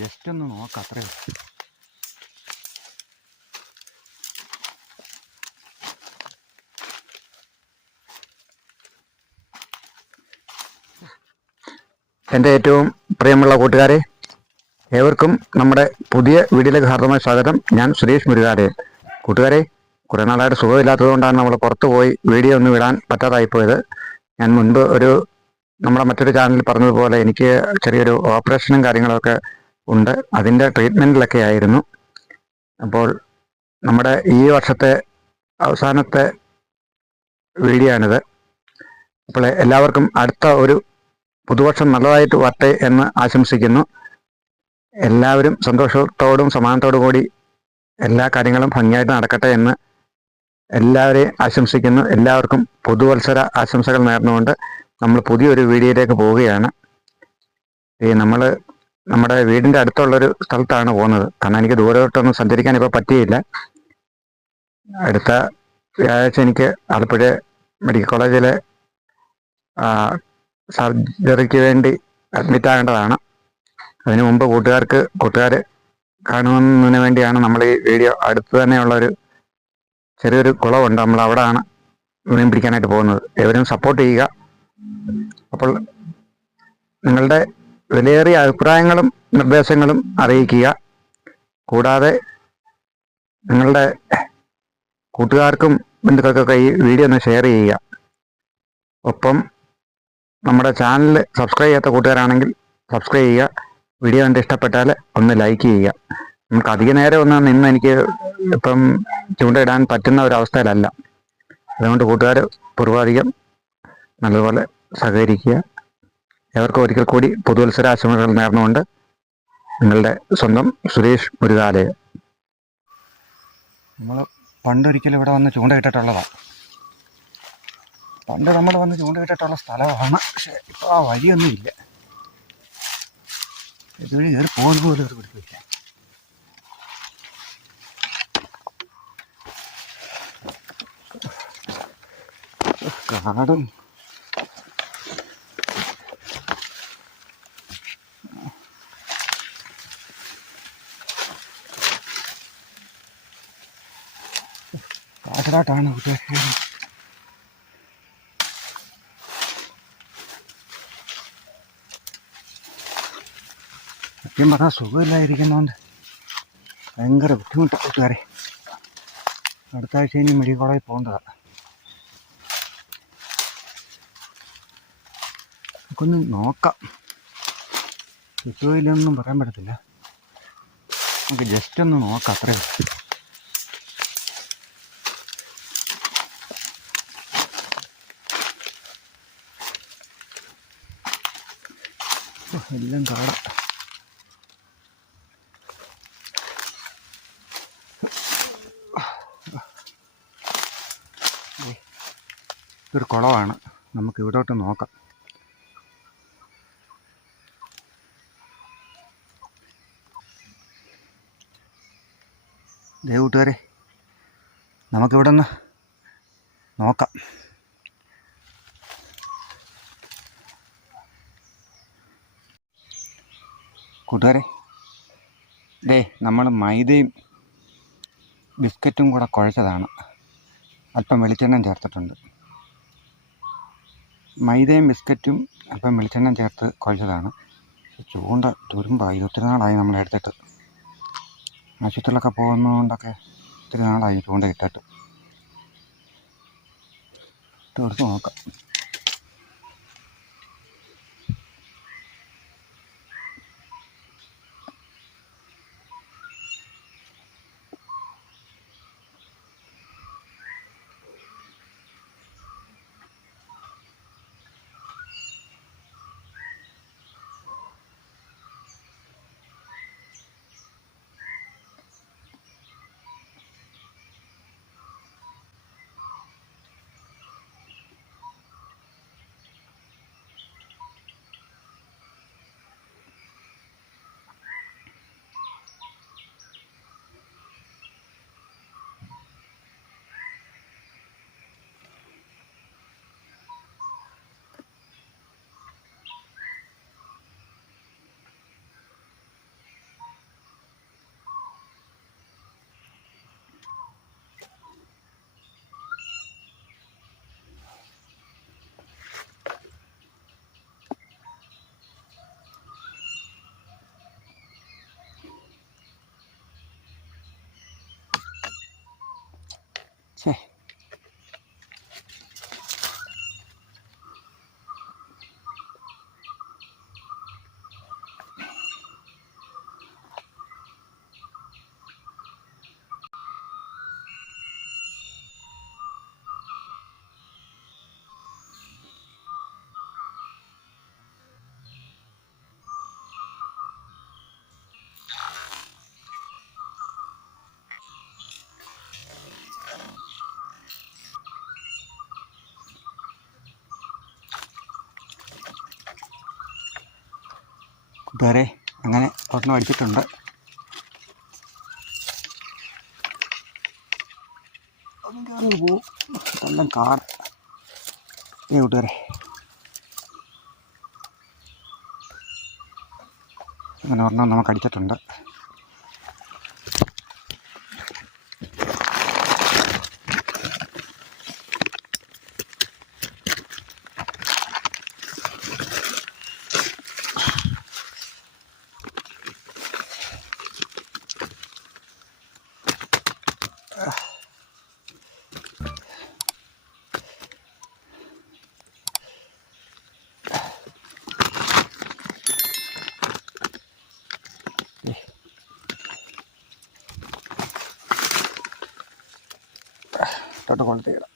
Just ഒന്ന് നോക്കാം, അത്രേ ഉള്ളൂ. എൻ്റെ ഏറ്റവും പ്രിയമുള്ള കൂട്ടുകാരെ, ഏവർക്കും നമ്മുടെ പുതിയ വീഡിയോയിലേക്ക് ഹാർദമായ സ്വാഗതം. ഞാൻ സുരേഷ് മുരുകാലയൻ. കൂട്ടുകാരെ, കുറേ നാളായിട്ട് സുഖമില്ലാത്തതുകൊണ്ടാണ് നമ്മൾ പുറത്തു പോയി വീഡിയോ ഒന്നും ഇടാൻ പറ്റാതായിപ്പോയത്. ഞാൻ മുൻപ് നമ്മുടെ മറ്റൊരു ചാനലിൽ പറഞ്ഞതുപോലെ എനിക്ക് ചെറിയൊരു ഓപ്പറേഷനും കാര്യങ്ങളൊക്കെ ഉണ്ട്. അതിൻ്റെ ട്രീറ്റ്മെൻറ്റിലൊക്കെ ആയിരുന്നു. അപ്പോൾ നമ്മുടെ ഈ വർഷത്തെ അവസാനത്തെ വീഡിയോ ആണിത്. അപ്പോൾ എല്ലാവർക്കും അടുത്ത ഒരു പുതുവർഷം നല്ലതായിട്ട് വരട്ടെ എന്ന് ആശംസിക്കുന്നു. എല്ലാവരും സന്തോഷത്തോടും സമാധാനത്തോടും കൂടി എല്ലാ കാര്യങ്ങളും ഭംഗിയായിട്ട് നടക്കട്ടെ എന്ന് എല്ലാവരെയും ആശംസിക്കുന്നു. എല്ലാവർക്കും പുതുവത്സര ആശംസകൾ നേർന്നുകൊണ്ട് നമ്മൾ പുതിയൊരു വീഡിയോയിലേക്ക് പോവുകയാണ്. നമ്മൾ നമ്മുടെ വീടിൻ്റെ അടുത്തുള്ളൊരു സ്ഥലത്താണ് പോകുന്നത്. കാരണം എനിക്ക് ദൂരോട്ടൊന്നും സഞ്ചരിക്കാൻ ഇപ്പോൾ പറ്റിയില്ല. അടുത്ത വ്യാഴാഴ്ച എനിക്ക് ആലപ്പുഴ മെഡിക്കൽ കോളേജിലെ സർജറിക്ക് വേണ്ടി അഡ്മിറ്റ് ആകേണ്ടതാണ്. അതിനു മുമ്പ് കൂട്ടുകാർ കാണുന്നതിന് വേണ്ടിയാണ് നമ്മൾ ഈ വീഡിയോ. അടുത്ത് തന്നെയുള്ളൊരു ചെറിയൊരു കുളമുണ്ട്, നമ്മൾ അവിടെയാണ് മീൻ പിടിക്കാനായിട്ട് പോകുന്നത്. ഏവരും സപ്പോർട്ട് ചെയ്യുക. അപ്പോൾ നിങ്ങളുടെ വിലയേറിയ അഭിപ്രായങ്ങളും നിർദ്ദേശങ്ങളും അറിയിക്കുക. കൂടാതെ നിങ്ങളുടെ കൂട്ടുകാർക്കും ബന്ധുക്കൾക്കൊക്കെ ഈ വീഡിയോ ഒന്ന് ഷെയർ ചെയ്യുക. ഒപ്പം നമ്മുടെ ചാനൽ സബ്സ്ക്രൈബ് ചെയ്യാത്ത കൂട്ടുകാരാണെങ്കിൽ സബ്സ്ക്രൈബ് ചെയ്യുക. വീഡിയോ കണ്ട് ഇഷ്ടപ്പെട്ടാൽ ഒന്ന് ലൈക്ക് ചെയ്യുക. നമുക്ക് അധിക നേരം ഒന്നും നിന്ന് എനിക്ക് ഇപ്പം ചൂണ്ടയിടാൻ പറ്റുന്ന ഒരവസ്ഥയിലല്ല. അതുകൊണ്ട് കൂട്ടുകാർ പൂർവാധികം നല്ലതുപോലെ സഹകരിക്കുക. എവർക്കും ഒരിക്കൽ കൂടി പുതുവത്സരാശംസകൾ നേർന്നുകൊണ്ട് നിങ്ങളുടെ സ്വന്തം സുരേഷ് മുരുകാലയൻ. നമ്മൾ പണ്ടൊരിക്കലും ഇവിടെ വന്ന് ചൂണ്ടയിട്ടിട്ടുള്ളതാണ്. പണ്ട് നമ്മൾ വന്ന് ചൂണ്ടയിട്ടിട്ടുള്ള സ്ഥലമാണ്. പക്ഷേ ഇപ്പോൾ ആ വഴിയൊന്നും ഇല്ല. ഇതുവഴി കയറി പോകുന്ന പോലും ഒരു പിടിപ്പില്ല. കാടും കാട്ടിലാട്ടാണ് കുട്ടികൾ. സത്യം പറഞ്ഞാൽ സുഖമില്ലാതിരിക്കുന്നതുകൊണ്ട് ഭയങ്കര ബുദ്ധിമുട്ടാണ് കൂട്ടുകാരെ. അടുത്ത ആഴ്ച ഇനി മെഡിക്കൽ കോളേജിൽ പോകേണ്ടതാണ്. നമുക്കൊന്ന് നോക്കാം, കിട്ടുമോ ഇല്ലെന്നൊന്നും പറയാൻ പറ്റത്തില്ല. നമുക്ക് ജസ്റ്റ് ഒന്ന് നോക്കാം, അത്രേ ഉള്ളൂ. എല്ലാം കാട. ഇതൊരു കുളമാണ്, നമുക്ക് ഇവിടോട്ട് നോക്കാം. കൂട്ടുകാരെ, നമുക്കിവിടെ നിന്ന് നോക്കാം. കൂട്ടുകാരെ, നമ്മൾ മൈദയും ബിസ്ക്കറ്റും കൂടെ കുഴച്ചതാണ്. അല്പം വെളിച്ചെണ്ണയും ചേർത്തിട്ടുണ്ട്. മൈദയും ബിസ്ക്കറ്റും അല്പം വെളിച്ചെണ്ണയും ചേർത്ത് കുഴച്ചതാണ്. ചൂണ്ട തുരുമ്പായി. ഒത്തിരി നാളായി നമ്മളെടുത്തിട്ട്. ആശുപത്രിയിലൊക്കെ പോകുന്നതുകൊണ്ടൊക്കെ ഒത്തിരി നാളായി ചൂണ്ട ഇട്ടിട്ട്. എടുത്ത് നോക്കാം. കൂട്ടുകാരെ, അങ്ങനെ ഒരെണ്ണം അടിച്ചിട്ടുണ്ട്. പോവും എല്ലാം കാട്. കൂട്ടുകാരെ, അങ്ങനെ ഒരെണ്ണം നമുക്ക് അടിച്ചിട്ടുണ്ട്. തൊട്ട് കൊളുത്തിയിടാം.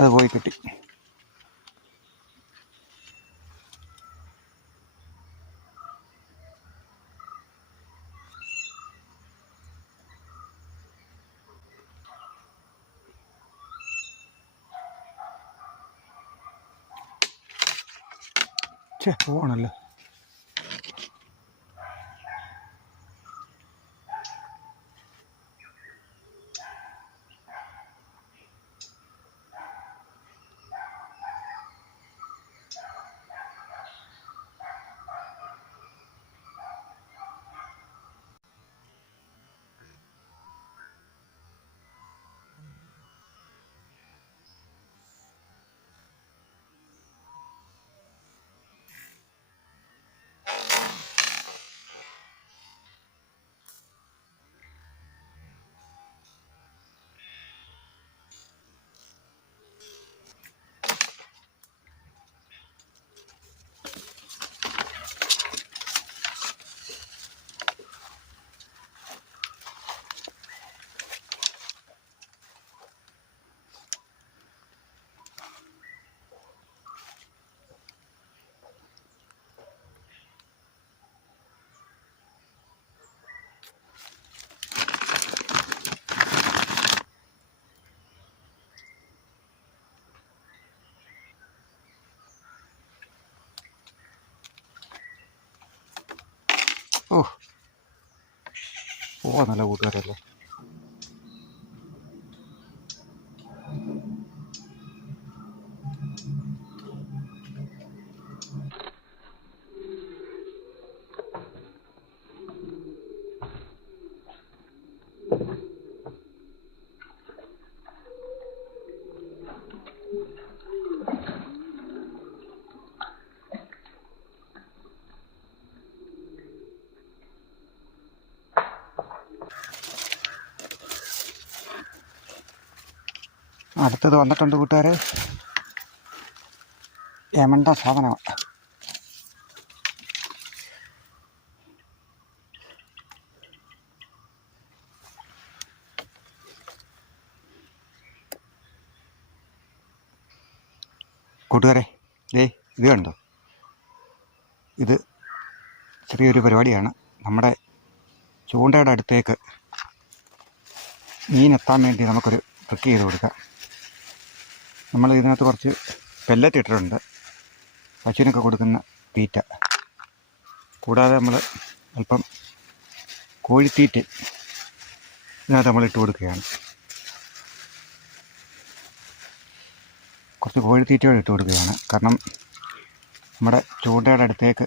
അത് പോയി കിട്ടി. പോകണല്ലോ. നല്ല കൂട്ടുകാരല്ലേ. അടുത്തത് വന്നിട്ടുണ്ട് കൂട്ടുകാരെ. യമണ്ട സാധനമാണ്. കൂട്ടുകാരെ, ഇത് കണ്ടോ? ഇത് ചെറിയൊരു പരിപാടിയാണ്. നമ്മുടെ ചൂണ്ടയുടെ അടുത്തേക്ക് മീനെത്താൻ വേണ്ടി നമുക്കൊരു ട്രിക്ക് ചെയ്ത് കൊടുക്കാം. നമ്മൾ ഇതിനകത്ത് കുറച്ച് പെല്ലറ്റ് ഇട്ടിട്ടുണ്ട്, പശുവിനൊക്കെ കൊടുക്കുന്ന തീറ്റ. കൂടാതെ നമ്മൾ അല്പം കോഴിത്തീറ്റ ഇതിനകത്ത് നമ്മൾ ഇട്ട് കൊടുക്കുകയാണ്. കുറച്ച് കോഴിത്തീറ്റകൾ ഇട്ട് കൊടുക്കുകയാണ്. കാരണം നമ്മുടെ ചൂണ്ടയുടെ അടുത്തേക്ക്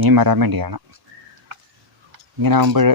മീൻ വരാൻ വേണ്ടിയാണ്. ഇങ്ങനെ ആകുമ്പോൾ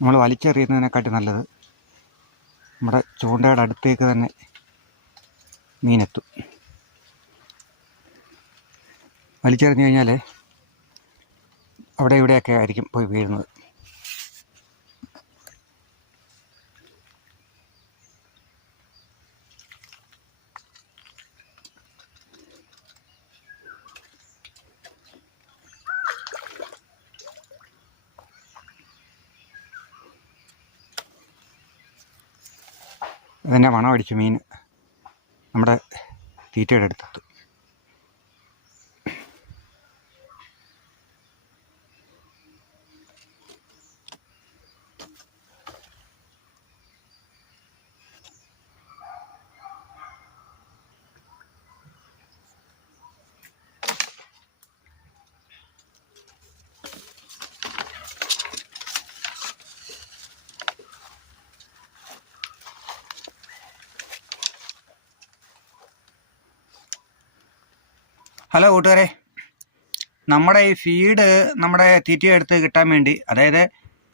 നമ്മൾ വലിച്ചെറിയുന്നതിനെക്കാട്ടി നല്ലത് നമ്മുടെ ചൂണ്ടയുടെ അടുത്തേക്ക് തന്നെ മീനെത്തും. വലിച്ചെറിഞ്ഞു കഴിഞ്ഞാൽ അവിടെ ഇവിടെയൊക്കെ ആയിരിക്കും പോയി വീഴുന്നത്. ഇതന്നെ മണം അടിച്ചു മീൻ നമ്മുടെ തീറ്റയുടെ അടുത്തെത്തും. ഹലോ കൂട്ടുകാരെ, നമ്മുടെ ഈ ഫീഡ് നമ്മുടെ തീറ്റയെടുത്ത് കിട്ടാൻ വേണ്ടി, അതായത്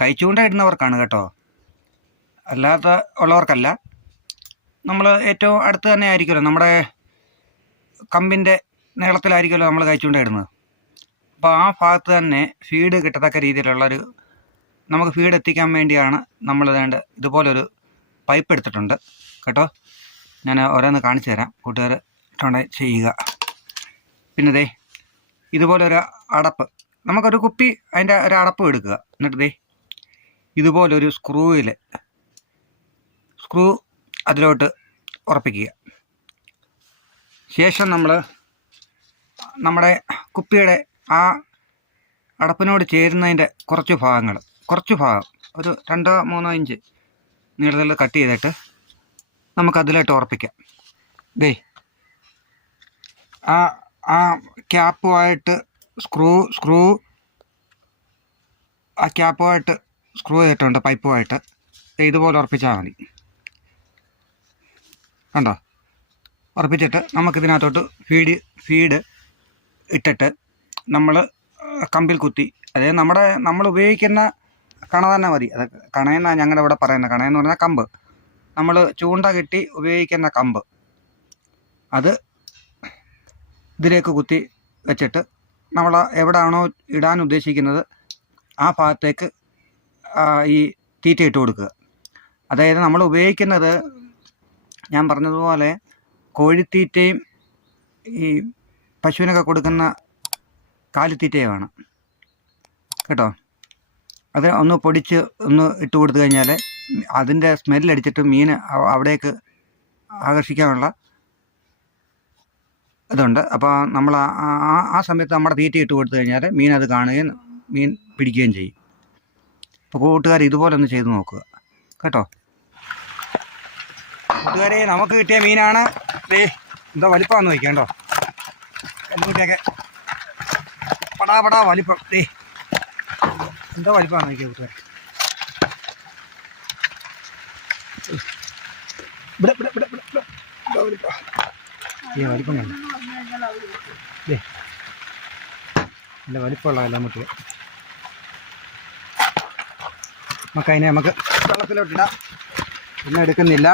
കൈച്ചൂണ്ട ഇടുന്നവർക്കാണ് കേട്ടോ, അല്ലാത്ത ഉള്ളവർക്കല്ല. നമ്മൾ ഏറ്റവും അടുത്ത് തന്നെ ആയിരിക്കുമല്ലോ, നമ്മുടെ കമ്പിൻ്റെ നീളത്തിലായിരിക്കുമല്ലോ നമ്മൾ കൈച്ചൂണ്ട ഇടുന്നത്. അപ്പോൾ ആ ഭാഗത്ത് തന്നെ ഫീഡ് കിട്ടത്തക്ക രീതിയിലുള്ളൊരു, നമുക്ക് ഫീഡ് എത്തിക്കാൻ വേണ്ടിയാണ് നമ്മൾ ഇതുപോലൊരു പൈപ്പ് എടുത്തിട്ടുണ്ട് കേട്ടോ. ഞാൻ ഓരോന്ന് കാണിച്ചു തരാം, കൂട്ടുകാർ ഇട്ടുകൊണ്ട് ചെയ്യുക. പിന്നെ ഇതുപോലൊരു അടപ്പ്, നമുക്കൊരു കുപ്പി അതിൻ്റെ ഒരു അടപ്പ് എടുക്കുക. എന്നിട്ട് ഇതുപോലൊരു സ്ക്രൂ അതിലോട്ട് ഉറപ്പിക്കുക. ശേഷം നമ്മൾ നമ്മുടെ കുപ്പിയുടെ ആ അടപ്പിനോട് ചേരുന്നതിൻ്റെ കുറച്ച് ഭാഗം ഒരു 2-3 ഇഞ്ച് നീളത്തിൽ കട്ട് ചെയ്തിട്ട് നമുക്കതിലോട്ട് ഉറപ്പിക്കാം. ആ ക്യാപ്പുമായിട്ട് ആ ക്യാപ്പുമായിട്ട് സ്ക്രൂ ചെയ്തിട്ടുണ്ട്, പൈപ്പുമായിട്ട് ഇതുപോലെ ഉറപ്പിച്ചാൽ മതി. കണ്ടോ? ഉറപ്പിച്ചിട്ട് നമുക്കിതിനകത്തോട്ട് ഫീഡ് ഇട്ടിട്ട് നമ്മൾ കമ്പിൽ കുത്തി, അതായത് നമ്മൾ ഉപയോഗിക്കുന്ന കണ തന്നെ മതി. അത് കണയെന്നാണ് ഞങ്ങളുടെ ഇവിടെ പറയുന്നത്. കണയെന്ന് പറഞ്ഞാൽ കമ്പ്, നമ്മൾ ചൂണ്ട കെട്ടി ഉപയോഗിക്കുന്ന കമ്പ്, അത് ഇതിലേക്ക് കുത്തി വെച്ചിട്ട് നമ്മൾ എവിടെയാണോ ഇടാൻ ഉദ്ദേശിക്കുന്നത് ആ ഭാഗത്തേക്ക് ഈ തീറ്റ ഇട്ട് കൊടുക്കുക. അതായത് നമ്മൾ ഉപയോഗിക്കുന്നത്, ഞാൻ പറഞ്ഞതുപോലെ കോഴിത്തീറ്റയും ഈ പശുവിനൊക്കെ കൊടുക്കുന്ന കാലിത്തീറ്റയുമാണ് കേട്ടോ. അത് ഒന്ന് പൊടിച്ച് ഒന്ന് ഇട്ട് കൊടുത്തു കഴിഞ്ഞാൽ അതിൻ്റെ സ്മെല്ലടിച്ചിട്ട് മീൻ അവിടേക്ക് ആകർഷിക്കാനുള്ള ഇതുണ്ട്. അപ്പോൾ നമ്മൾ ആ സമയത്ത് നമ്മുടെ തീറ്റ ഇട്ട് കൊടുത്തു കഴിഞ്ഞാൽ മീൻ അത് കാണുകയും മീൻ പിടിക്കുകയും ചെയ്യും. അപ്പോൾ കൂട്ടുകാർ ഇതുപോലെ ഒന്ന് ചെയ്ത് നോക്കുക കേട്ടോ. കൂട്ടുകാരെ, നമുക്ക് കിട്ടിയ മീനാണ്. എന്തോ വലിപ്പമാണെന്ന് വയ്ക്കാം കേട്ടോ. എന്തൊക്കെയൊക്കെ പടാ വലിപ്പം. എന്തോ വലിപ്പമാണെന്ന് വയ്ക്കുക കൂട്ടുകാർ. വലിപ്പം കണ്ടു, നല്ല വലിപ്പമുള്ള എല്ലാം മുട്ടിയ. നമുക്ക് വെള്ളത്തിലോട്ടിടാം, പിന്നെ എടുക്കുന്നില്ല.